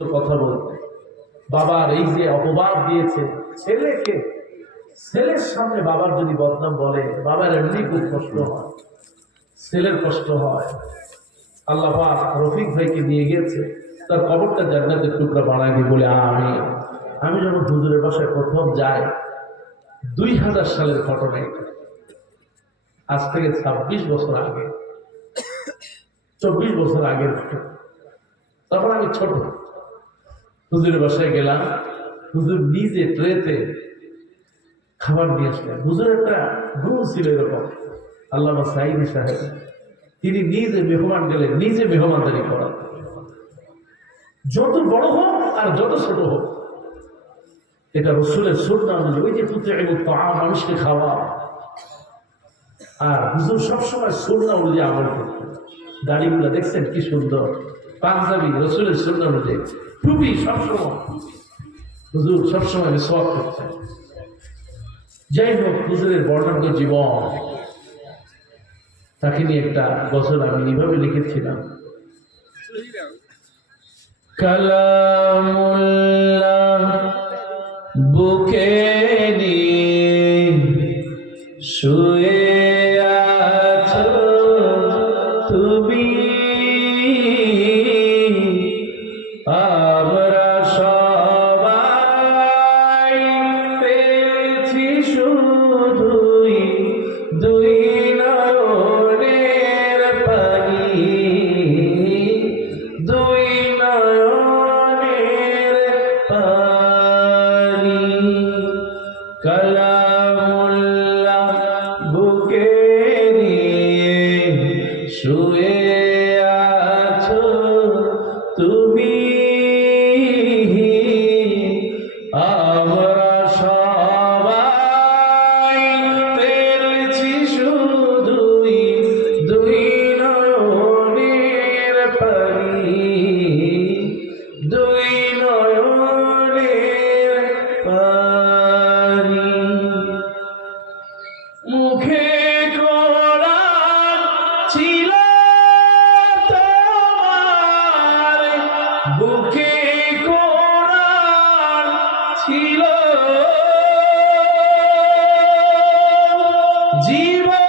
কথা বলতে বাবার এই যে অপবাদ দিয়েছে, ছেলেকে, ছেলের সামনে বাবার যদি বদনাম বলে, বাবার এমনি খুব কষ্ট হয়, ছেলের কষ্ট হয়। আল্লাহ রফিক ভাইকে নিয়ে গেছে তার কবরটা জান্নাতের টুকরা বানাইনি বলে আমি আমি যখন হুজুরের বাসায় প্রথম যাই, দুই হাজার সালের ঘটনা আজ থেকে ছাব্বিশ বছর আগে, চব্বিশ বছর আগের তখন আমি ছোট। হুজুরের বাসায় গেলাম, হুজুর নিজে ট্রেতে খাবার নিয়ে আসলেন। হুজুর একটা গুরু ছিল এরকম। আল্লাহ সাইদি সাহেব, তিনি নিজে মেহমান গেলেন, নিজে মেহমানদারি করান যত বড় হোক আর যত ছোট হোক, এটা রসুলের সুন্না অনুযায়ী, ওই যে পুত্র মানুষকে খাওয়া। আর হুজুর সবসময় সুন্না অনুযায়ী আমল করতেন। দাড়িগুলো দেখছেন কি সুন্দর? পাঞ্জাবি রসুলের সুন্না অনুযায়ী। টুপি সবসময়। হুজুর সবসময় মিসওয়াক করছেন যাই হোক, হুজুরের বর্ণাঢ্য জীবন। তাকে নিয়ে একটা গজল আমি এইভাবে লিখেছিলাম। কালামুল্লাহ বুকে নিয়ে শুয়ে জীবনে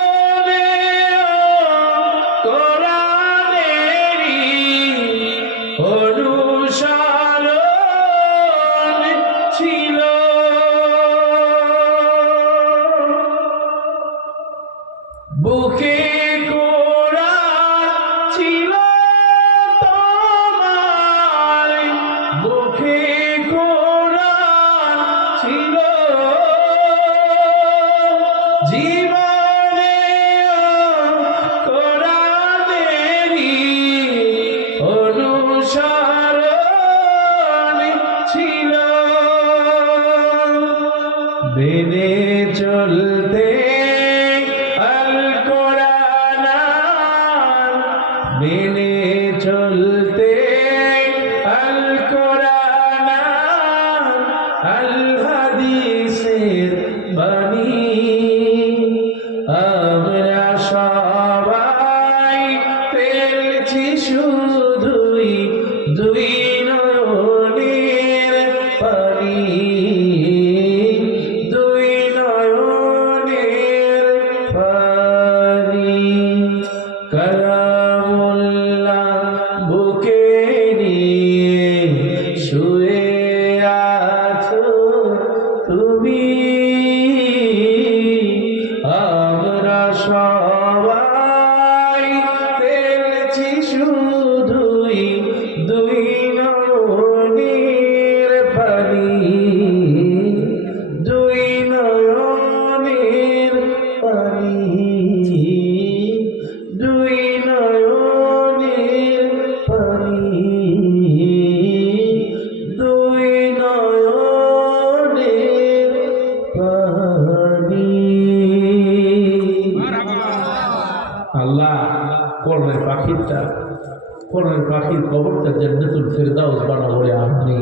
পাখির কবরটা জান্নাতুল ফেরদাউস বানাবো বলে আপনি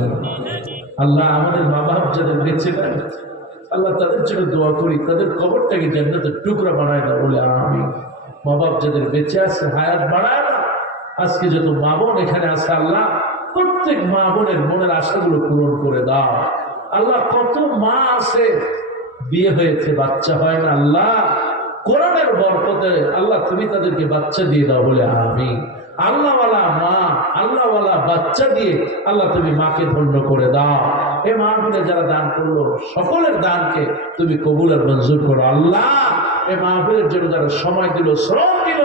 আল্লাহ আমাদের মা বাপ যাদের বেঁচে নাই, আল্লাহ তাদের জন্য দোয়া করি, তাদের কবরটাকে জান্নাতের টুকরা বানায় দাও বলে আমি। মা বাপ যাদের বেঁচে আছে, হায়াত বাড়ায় না আজকে যত মা বোন এখানে আছে, আল্লাহ প্রত্যেক প্রত্যেক মা বোনের মনের আশাগুলো পূরণ করে দাও। আল্লাহ কত মা আছে, বিয়ে হয়েছে, বাচ্চা হয় না, আল্লাহ কোরআনের বরকতে আল্লাহ তুমি তাদেরকে বাচ্চা দিয়ে দাও বলে আমি। আল্লাহওয়ালা মা, আল্লাহওয়ালা বাচ্চা দিয়ে আল্লাহ তুমি মাকে ধন্য করে দাও। এ মা বোনে যারা দান করল, সকলের দানকে তুমি কবুল আর মঞ্জুর করো। আল্লাহ, এ মাহফিলের জন্য যারা সময় দিল, শ্রম দিল,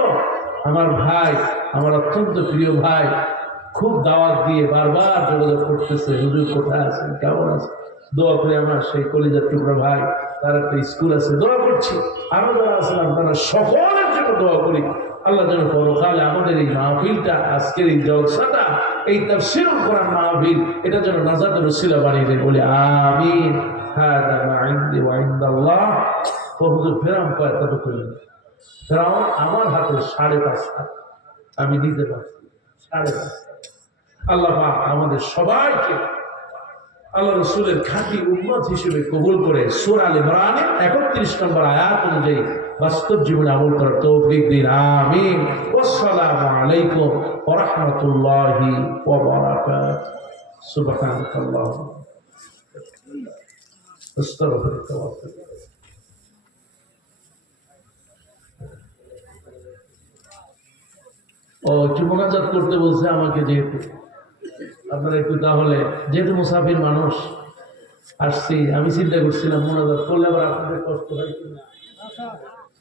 আমার ভাই, আমার অত্যন্ত প্রিয় ভাই, খুব দাওয়াত দিয়ে বারবার যোগাযোগ করতেছে, হুজুর কোথায় আছেন? কেমন আছে দোয়া করে আমার সেই কলিজার টুকরা ভাই, তার একটা স্কুল আছে, দোয়া করছি। আমরা যারা আছেন, আপনারা সকলের জন্য দোয়া করি। আল্লাহ যেন পরকালে আমাদের এই মাহফিলটা আজকের এই জলসাটা, এই তাফসিরুল কোরআন মাহফিল, এটা যেন নাজাতের রসিলা বানিয়ে দেয়। বলে, আমিন। হ্যাঁ আইন্দি ওয়াইন্দাল্লাহ ও হুজুর ফেরাম কয় ফেরাম আমার হাতে সাড়ে পাঁচটা, আমি দিতে পারছি সাড়ে পাঁচটা। আল্লাহ পাক আমাদের সবাইকে আল্লাহ রসুলের খাঁটি উম্মত হিসেবে কবুল করে সুর আল ইমরানের একত্রিশ নম্বর আয়াত অনুযায়ী বাস্তব জীবনে আমল করার তৌফিক দিন। আমিন। আসসালামু আলাইকুম ওয়া রাহমাতুল্লাহি ওয়া ও একটু মোনাজাত করতে বলছে আমাকে যেহেতু। আপনারা একটু তাহলে, যেহেতু মুসাফির মানুষ, আসছি। আমি চিন্তা করছিলাম, মোনাজাত করলে আবার আপনাদের কষ্ট হয় কিনা?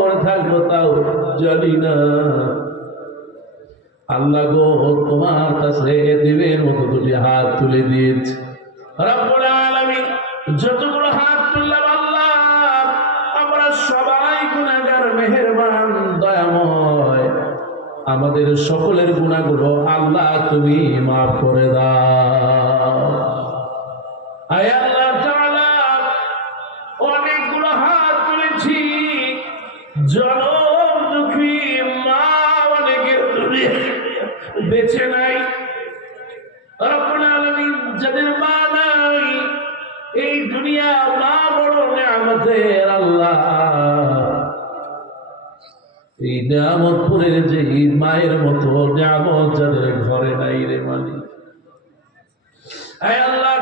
কবর থাকব তাও জানি না। আল্লাহ গো, তোমার কাছে দিবের মতো দুটি হাত তুলে দিয়েছে। যতগুলো হাত তুললাম আল্লাহ, আমরা সবাই গুনাহগার, মেহেরবান, দয়াময়। আমাদের সকলের গুণাগুলো আল্লাহ তুমি মাফ করে দাও। আয় আল্লাহ জনম দুঃখী মা দুনিয়ায় বেঁচে নাই। যাদের মা নাই, এই দুনিয়া মা বড় নিয়ামতের আল্লাহ। এই নিয়ামতপুরের যে মায়ের মতো নিয়ামত যাদের ঘরে নাই রে আয় আল্লাহ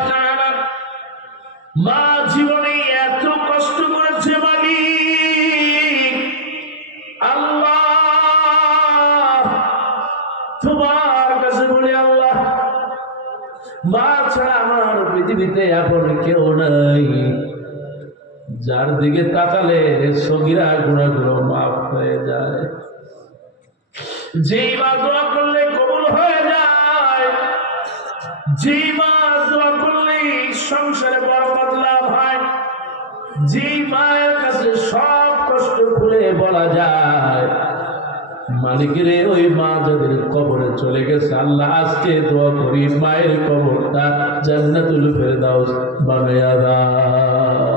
মা জীবনে এত কষ্ট করেছে পৃথিবীতে এখন কেউ নাই। যার দিকে তাকালে সগিরা গুণাগুলো মাফ হয়ে যায়। যেই মা দোয়া করলে কবুল হয়ে যায়, যেই মা দোয়া করলে সংসারে বরকত লাভ হয়, যেই মায়ের কাছে সব কষ্ট খুলে বলা যায় মালিকের ওই মা যাদের কবরে চলে গেছে, আল্লাহ আজকে দোয়া করি, মায়ের কবরটা জান্নাতুল ফেরদাউস বানায়া দাও।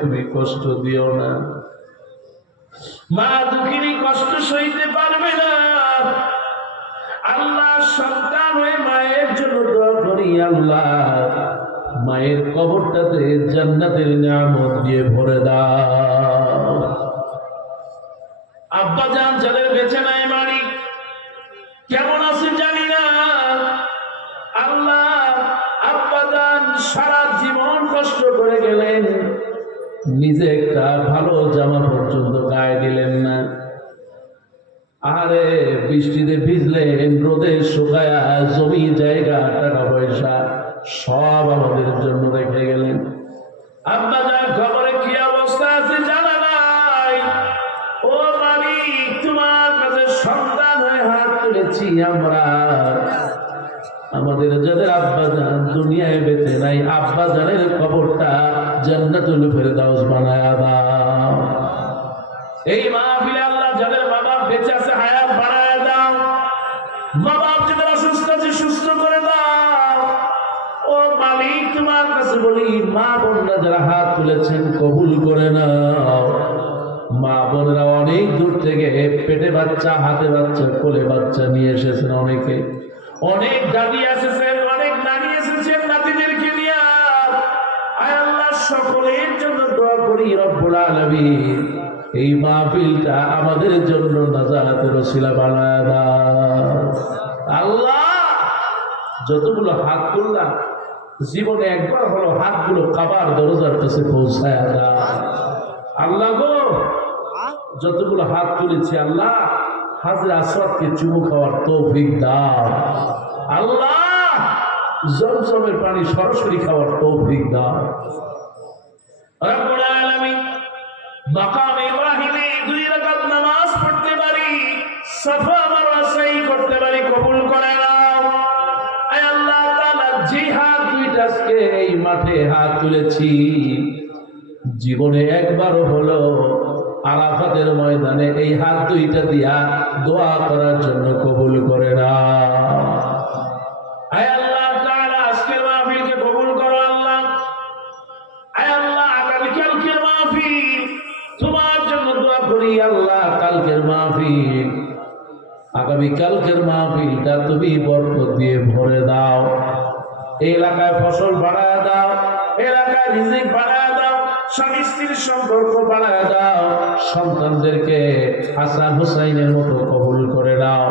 তুমি কষ্ট দিও না। মা দুঃখিনী কষ্ট সইতে পারবে না। আল্লাহ সন্তান হয়ে মায়ের জন্য দোয়া করি, আল্লাহ মায়ের কবরটাতে জান্নাতের নিয়ামত দিয়ে ভরে দাও। আব্বা জান যাদের বেঁচে নাই নিজে একটা ভালো জামা পর্যন্ত গায়ে দিলেন না। আরে বৃষ্টিতে ভিজলেন, রোদে শুকায়া জমি জায়গা, টাকা পয়সা সব আমাদের জন্য রেখে গেলেন। যার খবরে কি অবস্থা আছে জানা নাই। ও মালিক, তোমার কাছে সন্তান হয়ে হাত তুলেছি আমরা। আমাদের যাদের আব্বা জান দুনিয়ায় বেঁচে নাই, আব্বা জানের খবরটা জান্নাতুল ফেরদাউস বানায়া দাও। এই মাহফিলে আল্লাহ যাদের বাপ বেঁচে আছে, হায়াত বাড়ায় দাও। মা বাপ যাদের অসুস্থ আছে, সুস্থ করে দাও। ও মালিক, তোমার কাছে বলি, মা বোনরা যারা হাত তুলেছেন, কবুল করে নাও। মা বোনরা অনেক দূর থেকে পেটে বাচ্চা, হাতে বাচ্চা, কোলে বাচ্চা নিয়ে এসেছেন অনেকে। অনেক দাদি এসেছেন, অনেক নানি এসেছেন, নাতিদেরকে নিয়ে। আয় সকলের জন্য দোয়া করি রব্বুল আলামিন। এই মাহফিলটা আমাদের জন্য নাজাতের ওসিলা বানায় আল্লাহ, যতগুলো হাত তুললাম, জীবনে একবার হলো হাতগুলো কাবার দরজার কাছে পৌঁছায় দাও। আল্লাহ গো, যতগুলো হাত তুলেছি আল্লাহ, হাজরা আসওয়াদকে চুমু খাওয়ার তৌফিক দাও। আল্লাহ, জমজমের পানি সরাসরি খাওয়ার তৌফিক দাও। হাত তুলেছি। জীবনে একবার হলো আরাফাতের ময়দানে এই হাত দুইটা দিয়া দোয়া করার জন্য কবুল করে না কালকের মাহফিল আগামী কালকের মাহফিলটা তুমি বরকত দিয়ে ভরে দাও। এই এলাকায় ফসল বাড়ায় দাও এলাকায় রিজিক বাড়ায় দাও, স্বামী স্ত্রীর সম্পর্ক বাড়ায় দাও, সন্তানদেরকে হাসান হুসাইনের মতো কবুল করে দাও।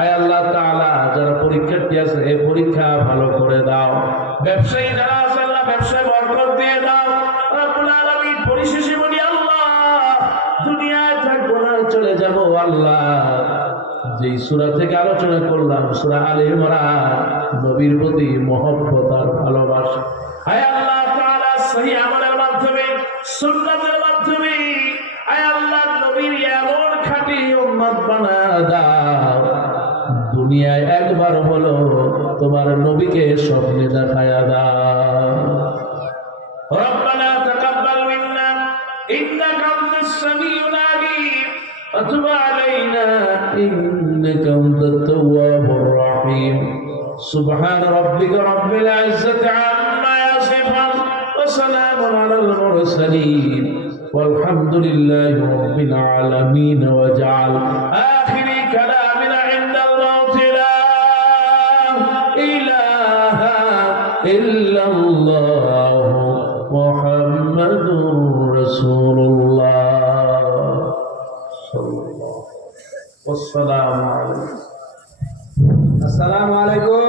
আয় আল্লাহ তাআলা, যারা পরীক্ষার্থী আছে, এই পরীক্ষা ভালো করে দাও। ব্যবসায়ী যারা আছে, আল্লাহ ব্যবসায় বরকত দিয়ে দাও। রব্বুল আলামিন পরিশেষে বলি, আল্লাহ দুনিয়ায় থাকব না চলে যাব আল্লাহ। যে সুরা থেকে আলোচনা করলাম, সুরা আলে নবীর প্রতি মহব্বত আর ভালোবাসা। আয় আল্লাহ তাআলা সহি আমলের মাধ্যমে, সুন্নাতের মাধ্যমে, আয় আল্লাহ নবীর এমন খাঁটি উম্মত বানা দাও। দুনিয়ায় একবার হলো তোমার নবীকে স্বপ্নে দেখায়া দাও। রব্বানা السميع العليم. وتب علينا إنك أنت التواب الرحيم. سبحان ربك رب العزة عما يصفون وسلام على المرسلين. والحمد لله رب العالمين. وجعل آخر كلامنا عند الموت لا إله إلا الله محمد رسول الله. আসসালামু আলাইকুম